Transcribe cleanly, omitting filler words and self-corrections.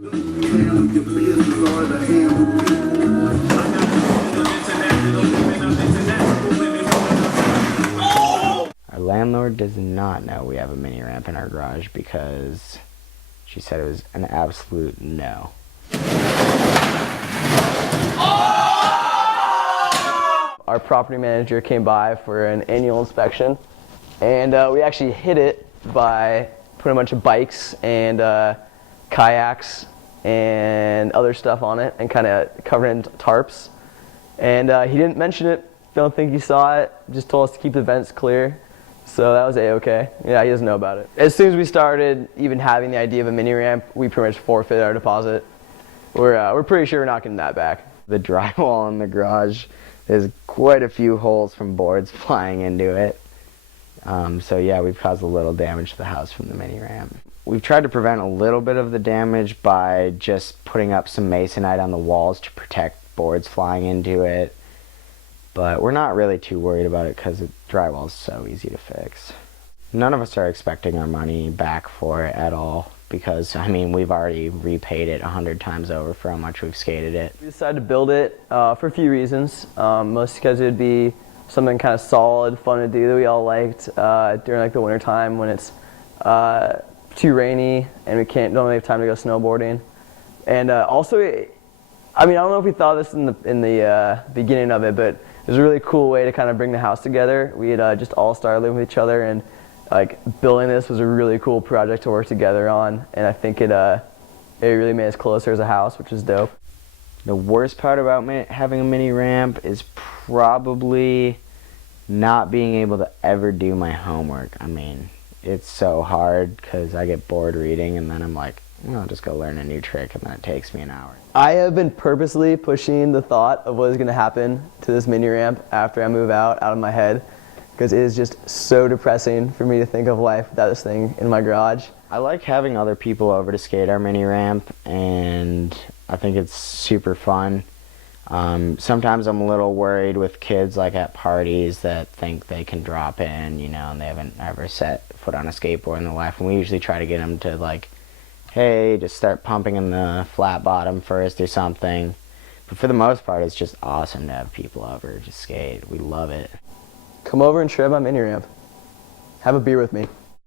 Our landlord does not know we have a mini ramp in our garage because she said it was an absolute no. Our property manager came by for an annual inspection, and we actually hid it by putting a bunch of bikes and kayaks and other stuff on it and kind of covered it in tarps. And he didn't mention it, don't think he saw it, just told us to keep the vents clear. So that was A-okay. Yeah, he doesn't know about it. As soon as we started even having the idea of a mini ramp, we pretty much forfeited our deposit. We're pretty sure we're not getting that back. The drywall in the garage, there's quite a few holes from boards flying into it. So yeah, we've caused a little damage to the house from the mini ramp. We've tried to prevent a little bit of the damage by just putting up some masonite on the walls to protect boards flying into it. But we're not really too worried about it because the drywall is so easy to fix. None of us are expecting our money back for it at all because, I mean, we've already repaid it 100 times over for how much we've skated it. We decided to build it for a few reasons. Mostly because it would be something kind of solid, fun to do that we all liked during like the winter time when it's too rainy and we don't really have time to go snowboarding. And also, I mean, I don't know if we thought this in the beginning of it, but it was a really cool way to kind of bring the house together. We had just all started living with each other, and like building this was a really cool project to work together on. And I think it really made us closer as a house, which is dope. The worst part about having a mini ramp is probably not being able to ever do my homework. I mean, it's so hard because I get bored reading and then I'm like, I'll just go learn a new trick, and then it takes me an hour. I have been purposely pushing the thought of what is going to happen to this mini ramp after I move out of my head, because it is just so depressing for me to think of life without this thing in my garage. I like having other people over to skate our mini ramp, and I think it's super fun. Sometimes I'm a little worried with kids like at parties that think they can drop in, you know, and they haven't ever set foot on a skateboard in their life, and we usually try to get them to like, hey, just start pumping in the flat bottom first or something. But for the most part, it's just awesome to have people over to skate. We love it. Come over and shred my mini ramp. Have a beer with me.